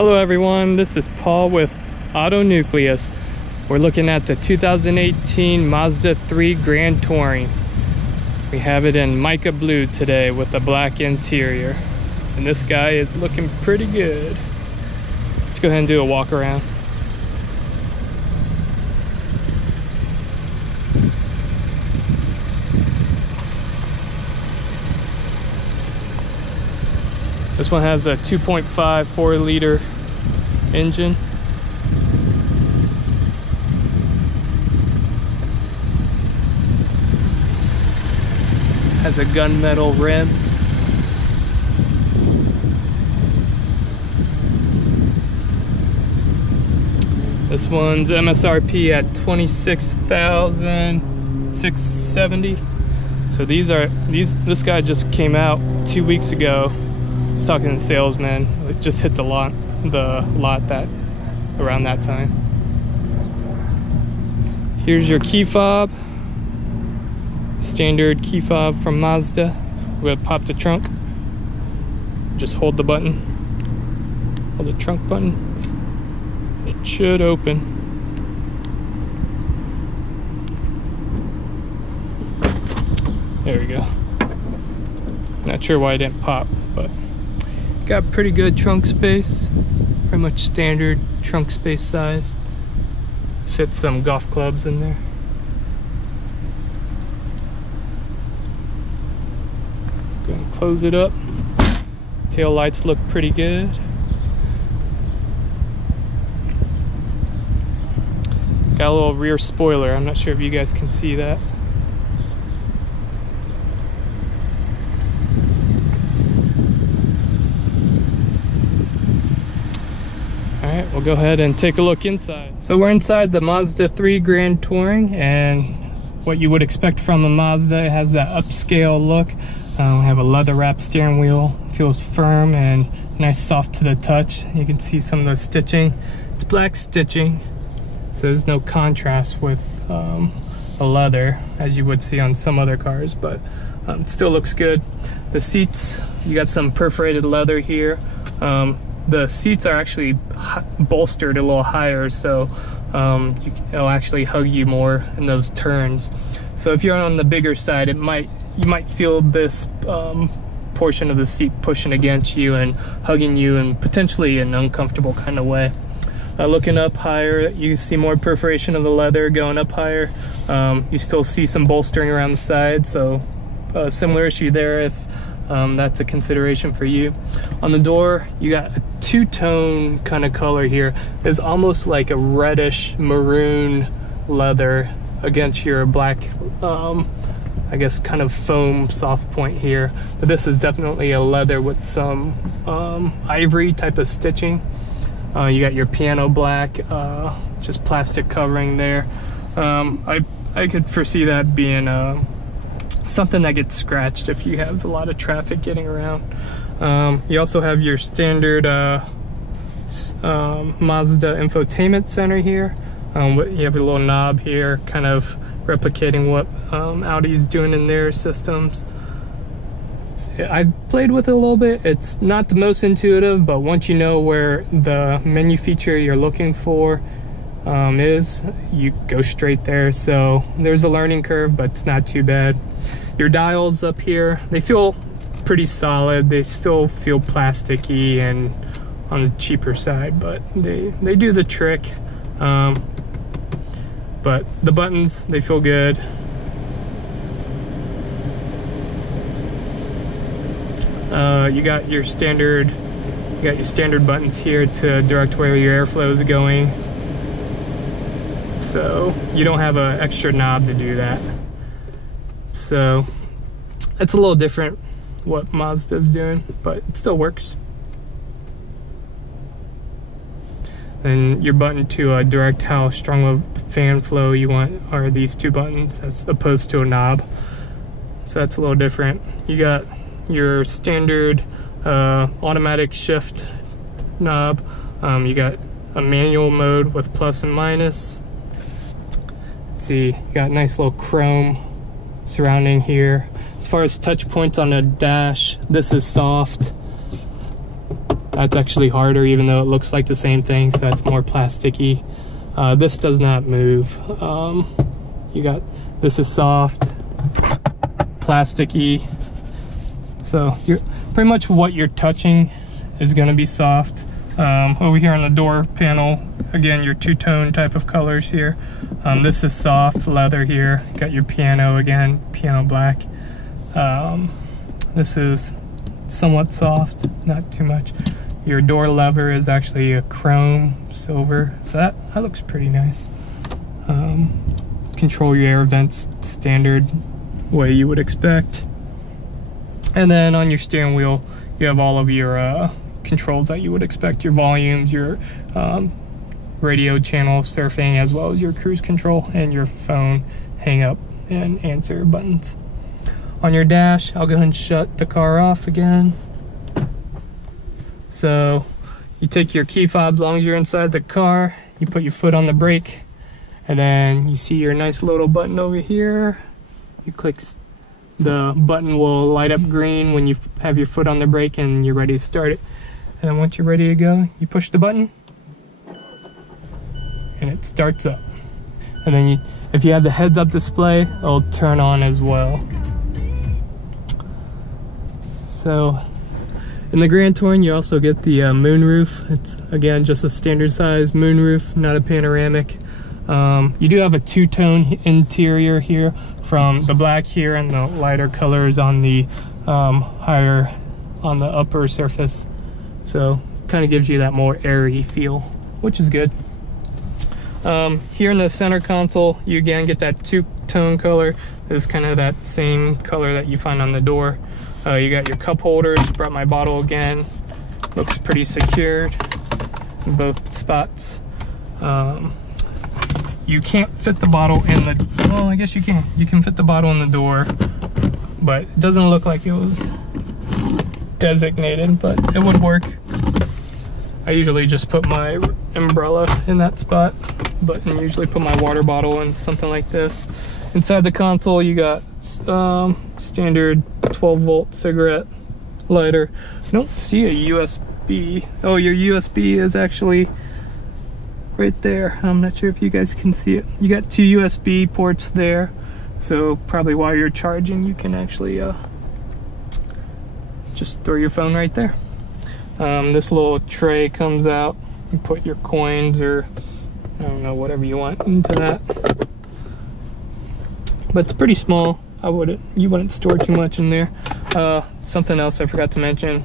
Hello everyone, this is Paul with Auto Nucleus. We're looking at the 2018 Mazda 3 Grand Touring. We have it in mica blue today with a black interior. And this guy is looking pretty good. Let's go ahead and do a walk around. This one has a 2.5 4-liter engine. Has a gunmetal rim. This one's MSRP at $26,670. So this guy just came out 2 weeks ago. I was talking to the salesman. It just hit the lot that around that time. Here's your key fob. Standard key fob from Mazda. We're gonna pop the trunk. Just hold the button. Hold the trunk button. It should open. There we go. Not sure why it didn't pop, but got pretty good trunk space. Pretty much standard trunk space size. Fits some golf clubs in there. Go and close it up. Tail lights look pretty good. Got a little rear spoiler. I'm not sure if you guys can see that. Alright, we'll go ahead and take a look inside. So we're inside the Mazda 3 Grand Touring, and what you would expect from a Mazda, it has that upscale look. We have a leather wrap steering wheel. Feels firm and nice, soft to the touch. You can see some of the stitching. It's black stitching, so there's no contrast with the leather as you would see on some other cars, but still looks good. The seats, you got some perforated leather here. The seats are actually bolstered a little higher, so it'll actually hug you more in those turns. So if you're on the bigger side, you might feel this portion of the seat pushing against you and hugging you in potentially an uncomfortable kind of way. Looking up higher, you see more perforation of the leather going up higher. You still see some bolstering around the side, so similar issue there if that's a consideration for you. On the door, you got a two-tone kind of color here. It's almost like a reddish maroon leather against your black, I guess, kind of foam soft point here. But this is definitely a leather with some ivory type of stitching. You got your piano black, just plastic covering there. I could foresee that being something that gets scratched if you have a lot of traffic getting around. You also have your standard Mazda infotainment center here. You have a little knob here, kind of replicating what Audi's doing in their systems. I've played with it a little bit. It's not the most intuitive, but once you know where the menu feature you're looking for is, you go straight there. So there's a learning curve, but it's not too bad. Your dials up here, they feel pretty solid. They still feel plasticky and on the cheaper side, but they do the trick. But the buttons, they feel good. You got your standard buttons here to direct where your airflow is going. So you don't have an extra knob to do that. So it's a little different what Mazda's doing, but it still works. And your button to direct how strong of fan flow you want are these two buttons as opposed to a knob. So that's a little different. You got your standard automatic shift knob. You got a manual mode with plus and minus. Let's see, you got nice little chrome surrounding here. As far as touch points on the dash, this is soft. That's actually harder, even though it looks like the same thing, so it's more plasticky. This does not move. This is soft, plasticky. So pretty much what you're touching is going to be soft. Over here on the door panel, again, your two-tone type of colors here. This is soft leather here. Got your piano again, piano black. This is somewhat soft, not too much. Your door lever is actually a chrome silver, so that looks pretty nice. Control your air vents standard way you would expect. And then on your steering wheel, you have all of your controls that you would expect, your volumes, your radio channel surfing, as well as your cruise control and your phone hang up and answer buttons. On your dash, I'll go ahead and shut the car off again. So you take your key fob as long as you're inside the car, you put your foot on the brake, and then you see your nice little button over here. You click, the button will light up green when you have your foot on the brake and you're ready to start it. And then once you're ready to go, you push the button and it starts up. And then if you have the heads-up display, it'll turn on as well. So in the Grand Touring, you also get the moonroof. It's again just a standard size moonroof, not a panoramic. You do have a two-tone interior here, from the black here and the lighter colors on the higher, on the upper surface. So kind of gives you that more airy feel, which is good. Here in the center console, you again get that two-tone color. It's kind of that same color that you find on the door. You got your cup holders. Brought my bottle again. Looks pretty secured in both spots. You can't fit the bottle in the, well, I guess you can. You can fit the bottle in the door, but it doesn't look like it was designated, but it would work. I usually just put my umbrella in that spot, but I usually put my water bottle in something like this. Inside the console, you got standard 12-volt cigarette lighter. I don't see a USB. Oh, your USB is actually right there. I'm not sure if you guys can see it. You got two USB ports there, so probably while you're charging, you can actually just throw your phone right there. This little tray comes out. You put your coins, or I don't know, whatever you want into that. But it's pretty small. You wouldn't store too much in there. Something else I forgot to mention.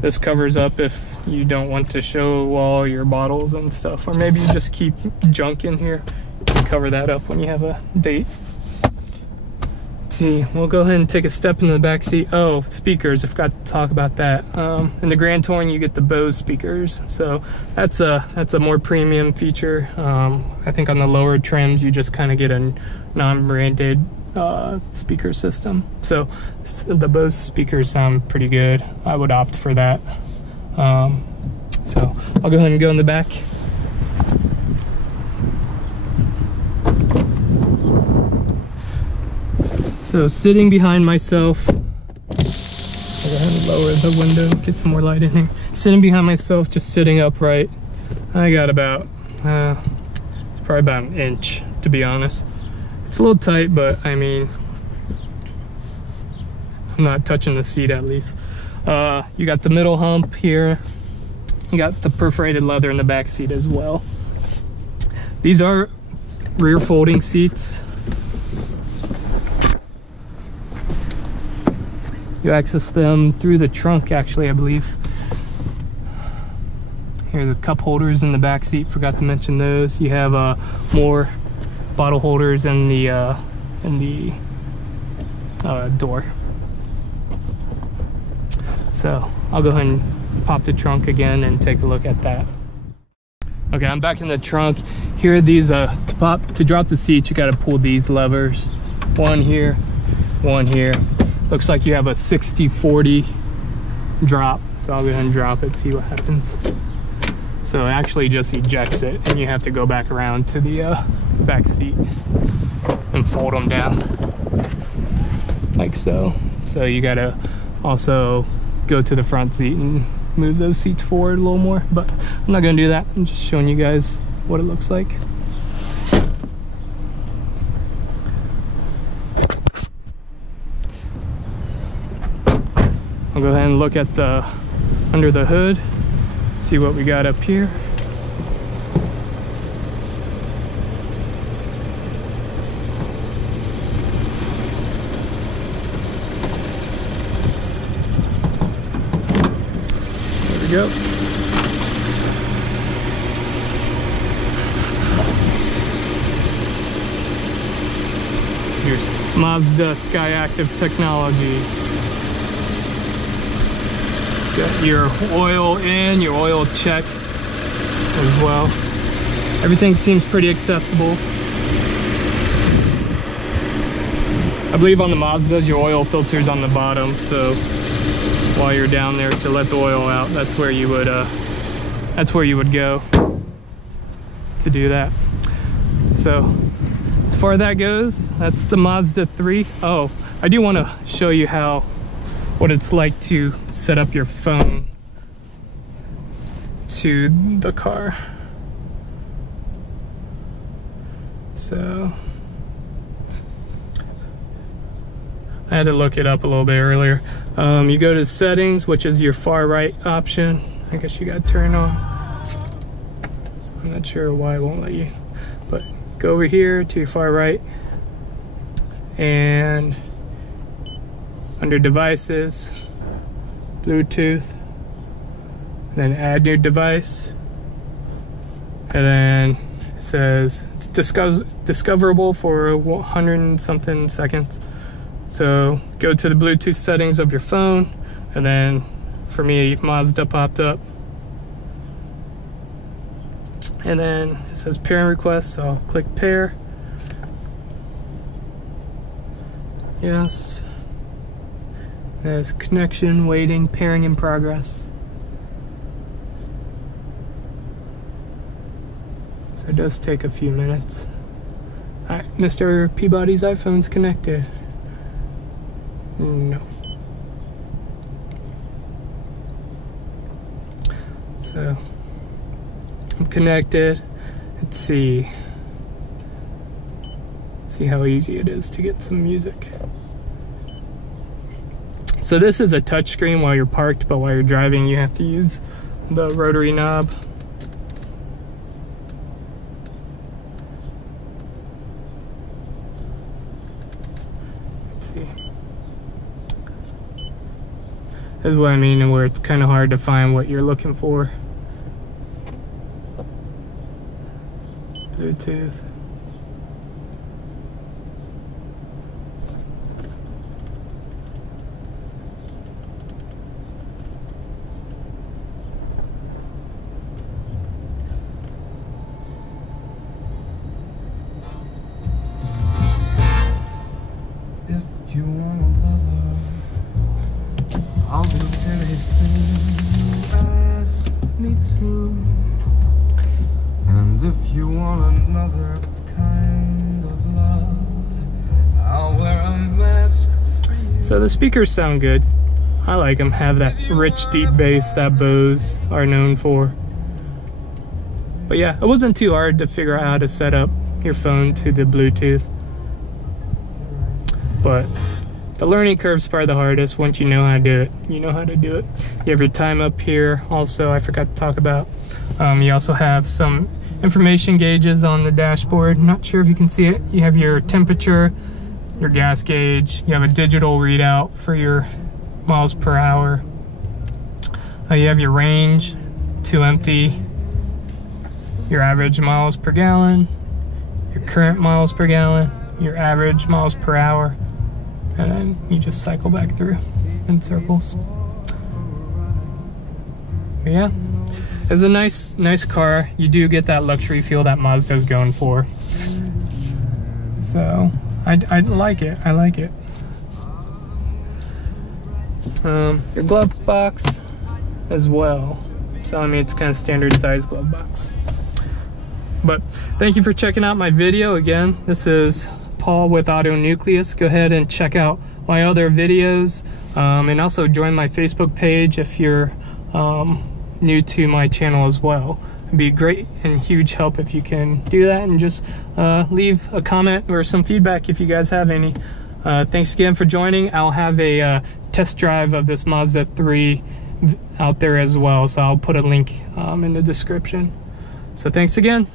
This covers up if you don't want to show all your bottles and stuff, or maybe you just keep junk in here. You can cover that up when you have a date. Let's see, we'll go ahead and take a step into the back seat. Oh, speakers, I forgot to talk about that. In the Grand Touring, you get the Bose speakers, so that's a more premium feature. I think on the lower trims, you just kind of get a non-branded speaker system. So the Bose speakers sound pretty good. I would opt for that. So I'll go ahead and go in the back. So sitting behind myself, I'll go ahead and lower the window, get some more light in here. Sitting behind myself, just sitting upright, I got about, it's probably about an inch, to be honest. It's a little tight, but I mean, I'm not touching the seat at least. You got the middle hump here. You got the perforated leather in the back seat as well. These are rear folding seats. You access them through the trunk, actually, I believe. Here are the cup holders in the back seat. Forgot to mention those. You have more bottle holders in the door. So I'll go ahead and pop the trunk again and take a look at that. Okay, I'm back in the trunk. Here are these to drop the seats, you got to pull these levers. One here, one here. Looks like you have a 60-40 drop. So I'll go ahead and drop it, see what happens. So it actually just ejects it, and you have to go back around to the back seat and fold them down like so. So you gotta also go to the front seat and move those seats forward a little more, but I'm not gonna do that. I'm just showing you guys what it looks like. I'll go ahead and look at the under the hood, see what we got up here. There we go. Here's Mazda Sky Active technology. Got your oil in, your oil check as well. Everything seems pretty accessible. I believe on the Mazdas your oil filter's on the bottom, so while you're down there to let the oil out, that's where you would go to do that. So as far as that goes, that's the Mazda 3. Oh, I do want to show you what it's like to set up your phone to the car. So I had to look it up a little bit earlier. You go to settings, which is your far right option. I guess you got to turn on. I'm not sure why it won't let you, but go over here to your far right, and under devices, Bluetooth, then add new device, and then it says it's discoverable for 100 and something seconds. So go to the Bluetooth settings of your phone, and then for me Mazda popped up, and then it says pairing request, so I'll click pair. Yes. There's connection, waiting, pairing in progress. So it does take a few minutes. Alright, Mr. Peabody's iPhone's connected. No. So I'm connected. Let's see how easy it is to get some music. So this is a touch screen while you're parked, but while you're driving you have to use the rotary knob. Let's see. This is what I mean, and where it's kind of hard to find what you're looking for. Bluetooth. You want a lover, I'll do anything you ask me to. And if you want another kind of love, I'll wear a mask for you. So the speakers sound good. I like them. Have that rich deep bass that Bose are known for. But yeah, it wasn't too hard to figure out how to set up your phone to the Bluetooth. But the learning curve's probably the hardest. Once you know how to do it, you know how to do it. You have your time up here. Also, I forgot to talk about, you also have some information gauges on the dashboard. Not sure if you can see it. You have your temperature, your gas gauge. You have a digital readout for your miles per hour. You have your range to empty, your average miles per gallon, your current miles per gallon, your average miles per hour, and then you just cycle back through in circles. But yeah, it's a nice car. You do get that luxury feel that Mazda's going for. So I like it. I like it. Your glove box as well. So I mean, it's kind of standard size glove box. But thank you for checking out my video. Again, this is Paul with Auto Nucleus. Go ahead and check out my other videos, and also join my Facebook page if you're new to my channel as well. It'd be great and huge help if you can do that, and just leave a comment or some feedback if you guys have any. Thanks again for joining. I'll have a test drive of this Mazda 3 out there as well, so I'll put a link in the description. So thanks again.